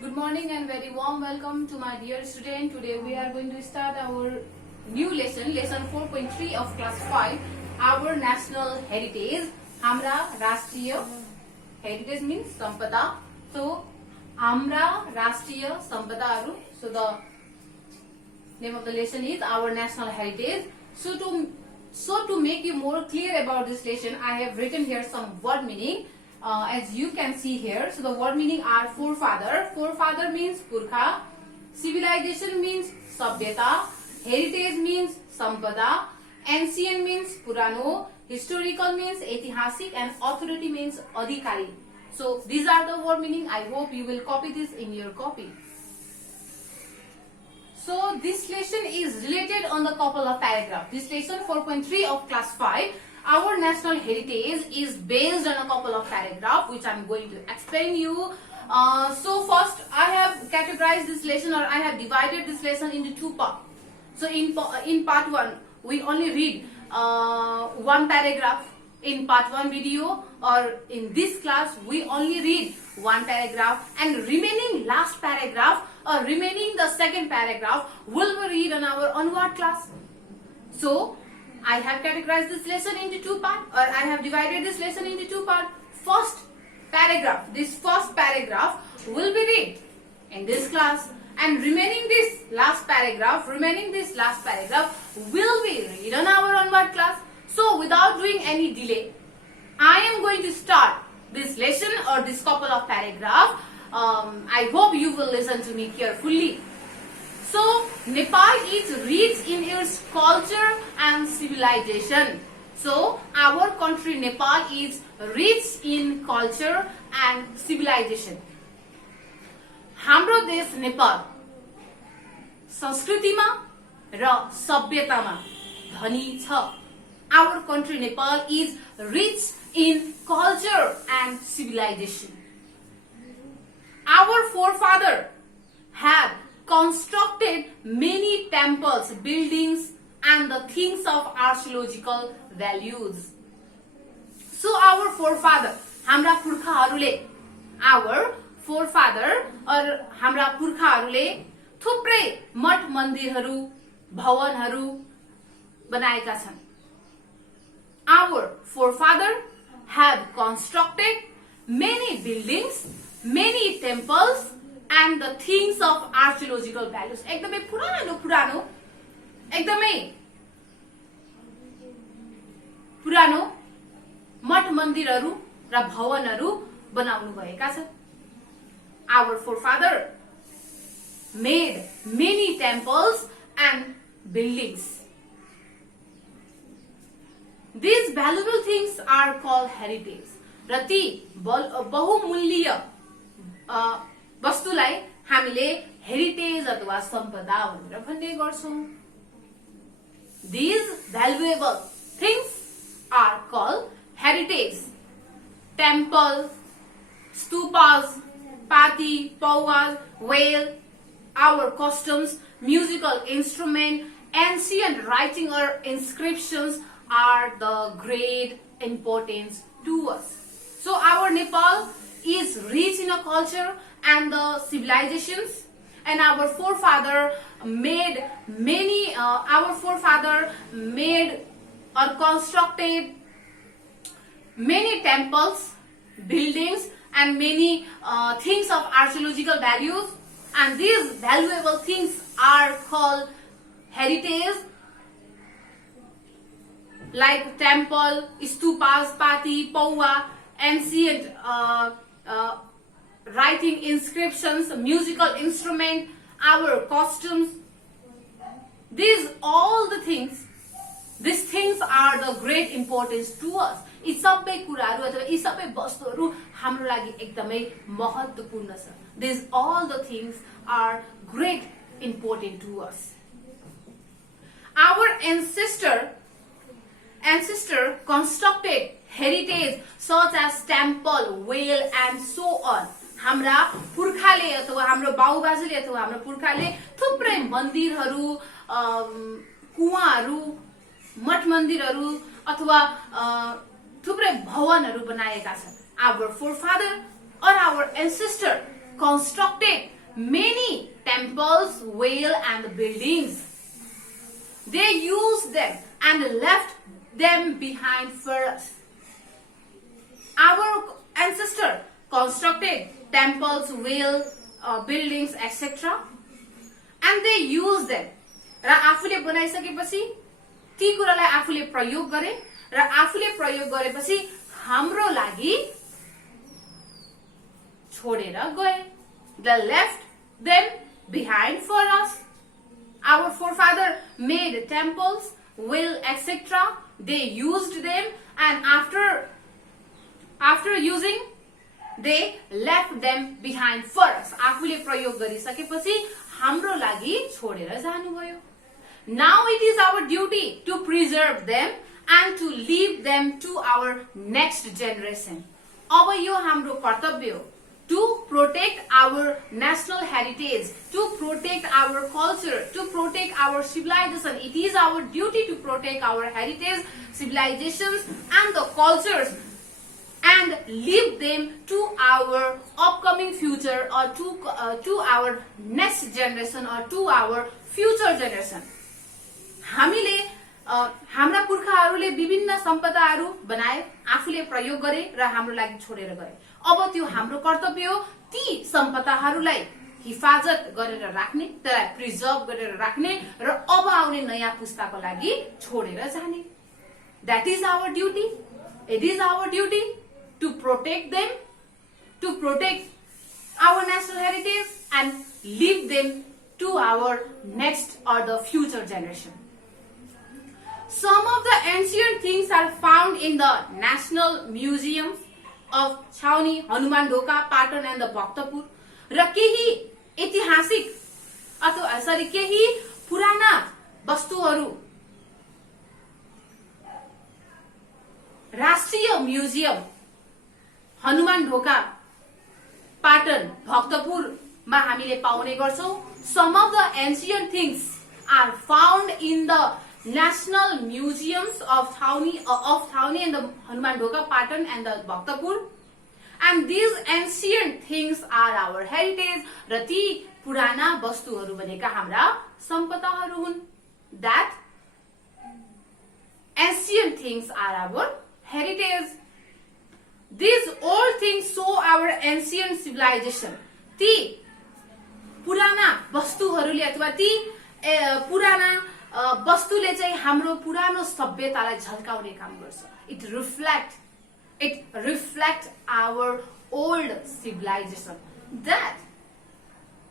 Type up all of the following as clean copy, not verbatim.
Good morning and very warm welcome to my dear student. Today we are going to start our new lesson, lesson 4.3 of class 5, our national heritage. Hamra Rashtriya heritage means Sampada. So, Hamra Rashtriya Sampada. So, the name of the lesson is our national heritage. So to make you more clear about this lesson, I have written here some word meaning. As you can see here, so the word meaning are forefather. Forefather means purkha. Civilization means sabhyata. Heritage means sampada. Ancient means purano. Historical means ऐतिहासिक, and authority means adhikari. So these are the word meaning. I hope you will copy this in your copy. So this lesson is related on the couple of paragraph. This lesson 4.3 of class 5. Our national heritage is based on a couple of paragraphs which I am going to explain you. So first I have categorized this lesson, or I have divided this lesson into two parts. So in part 1 we only read one paragraph. In part 1 video or in this class we only read one paragraph, and remaining last paragraph or remaining the second paragraph will we read on our onward class. So I have categorized this lesson into two parts, or I have divided this lesson into two parts. First paragraph, this first paragraph will be read in this class, and remaining this last paragraph will be read on our onward class. So without doing any delay, I am going to start this lesson or this couple of paragraphs. I hope you will listen to me carefully. So, Nepal is rich in its culture and civilization. So, our country Nepal is rich in culture and civilization. हाम्रो देश नेपाल संस्कृतिमा र सभ्यतामा धनी छ. Our country Nepal is rich in culture and civilization. Our forefathers have constructed many temples, buildings, and the things of archaeological values. So our forefather, हाम्रा पुर्खाहरूले, our forefather or हाम्रा पुर्खाहरूले थुप्रै मठ मन्दिरहरू, भवनहरू बनाएका छन्. Our forefathers have constructed many buildings, many temples, and the things of archaeological values. एकदमै पुरानो मठ मन्दिरहरू र भवनहरू बनाउनु भएका छन्. Our forefather made many temples and buildings. These valuable things are called heritage. र ती बहुमूल्य वस्तुलाई हामीले हेरिटेज अथवा सम्पदा भनेर भन्ने गर्छौं. These valuable things are called heritage. Temple, stupas, pati, pauwas, whale, our customs, musical instrument, ancient writing or inscriptions are the great importance to us. So our Nepal is rich in a culture and the civilizations, and our forefather made or constructed many temples, buildings, and many things of archaeological values, and these valuable things are called heritage, like temple, stupas, pati, pauwa, ancient writing inscriptions, musical instrument, our costumes. These things are the great importance to us. यी सबै कुराहरू अथवा यी सबै वस्तुहरू हाम्रो लागि एकदमै महत्त्वपूर्ण छ. These all the things are great important to us. Our ancestor constructed heritage such as temple, whale, and so on. हाम्रा पुर्खाले अथवा हाम्रो बाउबाजुले अथवा हाम्रो पुर्खाले थुप्रै मन्दिरहरू, कुवाहरू, मठ मन्दिरहरू अथवा थुप्रै भवनहरू बनाएका छन्. Our forefather or our ancestor constructed many temples, wells, and buildings. They used them and left them behind for us. Our ancestors constructed temples, wells, buildings, etc. And they used them. र आफूले बनाइसकेपछि ती कुरालाई आफूले प्रयोग गरे र आफूले प्रयोग गरेपछि हाम्रो लागि छोडेर गए. They left them behind for us. Our forefathers made temples, wells, etc. They used them, and after using, they left them behind for us. आफूले प्रयोग गरिसकेपछि हाम्रो लागि छोडेर जानुभयो. Now it is our duty to preserve them and to leave them to our next generation. अब यो हाम्रो कर्तव्य हो. To protect our national heritage, to protect our culture, to protect our civilization. It is our duty to protect our heritage, civilizations, and the cultures, and leave them to our upcoming future, or to our next generation, or to our future generation. हामीले हाम्रा पुर्खाहरूले विभिन्न सम्पदाहरू बनाए, आफूले प्रयोग गरे र हाम्रो लागि छोडेर गए. अब त्यो हाम्रो कर्तव्य हो ती सम्पदाहरूलाई हिफाजत गरेर राख्ने, त्यसलाई प्रिजर्भ गरेर राख्ने र अब आउने नयाँ पुस्ताको लागि छोडेर जाने. That is our duty. It is our duty to protect them, to protect our national heritage, and leave them to our next or the future generation. Some of the ancient things are found in the National Museum of Chhaoni, Hanuman Dhoka, Patan, and the Bhaktapur. र केही ऐतिहासिक अथवा केही पुराना वस्तुहरू राष्ट्रिय museum Hanuman ढोका, पाटन, भक्तपुरमा हामीले पाउने गर्छौं. Some of the ancient things are found in the National Museums of Chhaoni and the Hanuman Dhoka, Patan, and the Bhaktapur. And these ancient things are our heritage. र ती पुराना वस्तुहरू भनेका हाम्रा सम्पदाहरू हुन्. That ancient things are our heritage. These old things show our ancient civilization. ती पुराना वस्तुहरूले अथवा ती पुराना वस्तुले चाहिँ हाम्रो पुरानो सभ्यतालाई झल्काउने काम गर्छ. It reflects our old civilization. That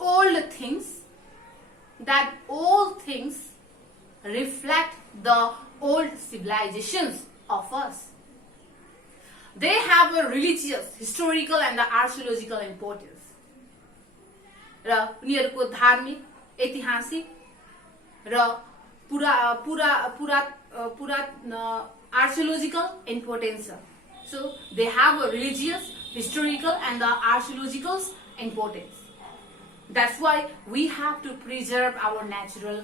old things reflect the old civilizations of us. They have a religious, historical, and the archaeological importance. र उनीहरूको धार्मिक, ऐतिहासिक र archaeological importance. So they have a religious, historical, and the archaeological importance. That's why we have to preserve our national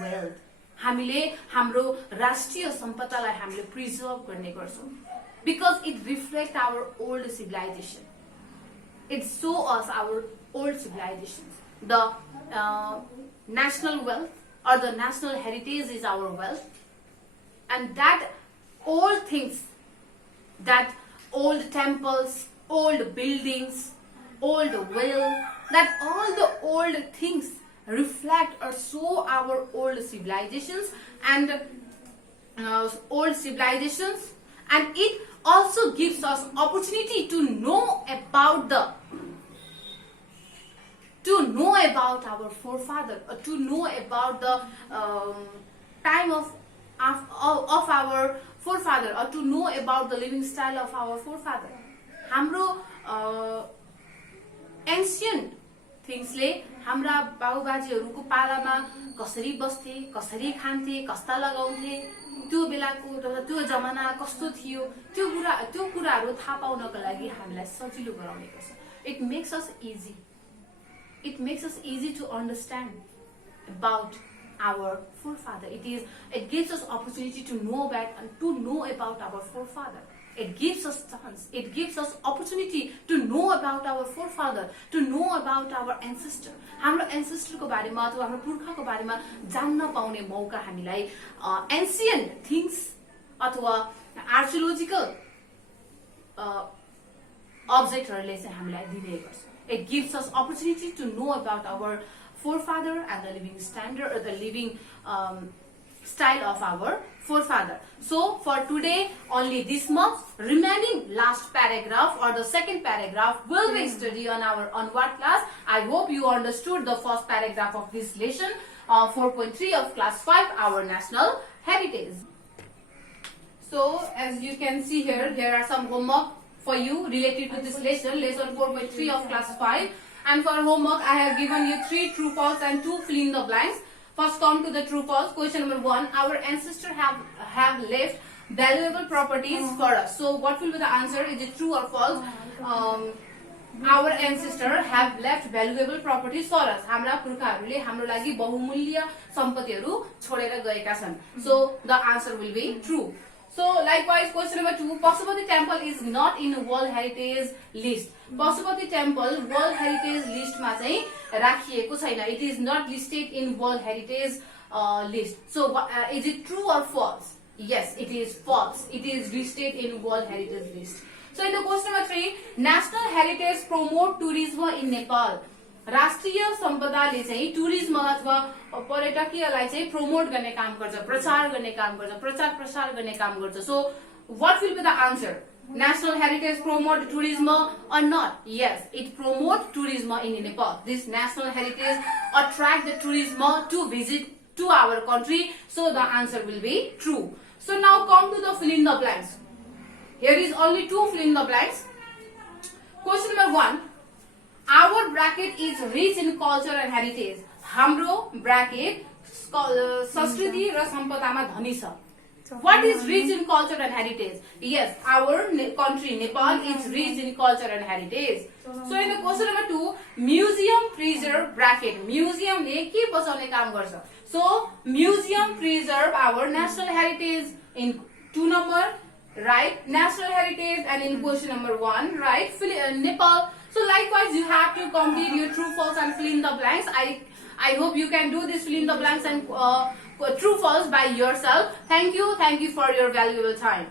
wealth. हामीले हाम्रो राष्ट्रिय सम्पदालाई हामीले preserve गर्ने गर्छौं, because it reflects our old civilization. It shows us our old civilizations. The national wealth or the national heritage is our wealth, and that old things, that old temples, old buildings, old wells, that all the old things reflect or show our old civilizations, and it also gives us opportunity to know about our forefather, or to know about the time of our forefather, or to know about the living style of our forefather. हाम्रो ancient things ले हाम्रा बाबुबाजेहरूको पालामा कसरी बस्थे, कसरी खान्थे, कस्ता लगाउँथे, त्यो बेलाको त्यो जमाना कस्तो थियो, त्यो कुराहरू थाहा पाउनको लागि हामीलाई सजिलो गराउने गर्छ. It makes us easy to understand about our forefather. It gives us opportunity to know about our forefather. It gives us chance. It gives us opportunity to know about our forefather, to know about our ancestor. हाम्रो ancestor को बारेमा अथवा हाम्रो पुर्खाको बारेमा जान्न पाउने मौका हामीलाई ancient things अथवा archaeological objectहरूले चाहिँ हामीलाई दिने गर्छ. It gives us opportunity to know about our forefather and the living standard or the living style of our forefather. So for today only this much. Remaining last paragraph or the second paragraph will be studied on our onward class. I hope you understood the first paragraph of this lesson 4.3 of class 5, our national heritage. So as you can see here are some homework for you related to this lesson 4.3 of class 5. And for homework, I have given you 3 true false and 2 fill in the blanks. First, come to the true false. Question number 1. Our ancestors have left valuable properties for us. So, what will be the answer? Is it true or false? Our ancestors have left valuable properties for us. हाम्रा पुर्खाहरूले हाम्रो लागि बहुमूल्य सम्पत्तिहरू छोडेर गएका छन्. So, the answer will be true. So, likewise, question number 2. Pasupati temple is not in World Heritage list. Pasupati temple World Heritage list मा चाहिँ राखिएको छैन. It is not listed in World Heritage list. So, is it true or false? Yes, it is false. It is listed in World Heritage list. So, in the question number 3, National Heritage promote tourism in Nepal. राष्ट्रिय सम्पदाले चाहिँ tourism अथवा पर्यटकीयलाई चाहिँ promote गर्ने काम गर्छ, प्रचार गर्ने काम गर्छ, प्रचार प्रसार गर्ने काम गर्छ. So what will be the answer? National Heritage promote tourism or not? Yes, it promote tourism in Nepal. This National Heritage attract the tourism to visit to our country. So the answer will be true. So now come to the fill in the blanks. Here is only 2 fill in the blanks. Question number 1. Our bracket is rich in culture and heritage. हाम्रो bracket संस्कृति र सम्पदामा धनी छ. What is rich in culture and heritage? Yes, our country Nepal is rich in culture and heritage. So in the question number 2, museum preserve bracket. Museum ले के बचाउने काम गर्छ? So museum preserve our national heritage. In 2 number, right? National heritage, and in question number 1, right? Nepal. So likewise, you have to complete your true, false, and fill in the blanks. I hope you can do this fill in the blanks and true, false by yourself. Thank you for your valuable time.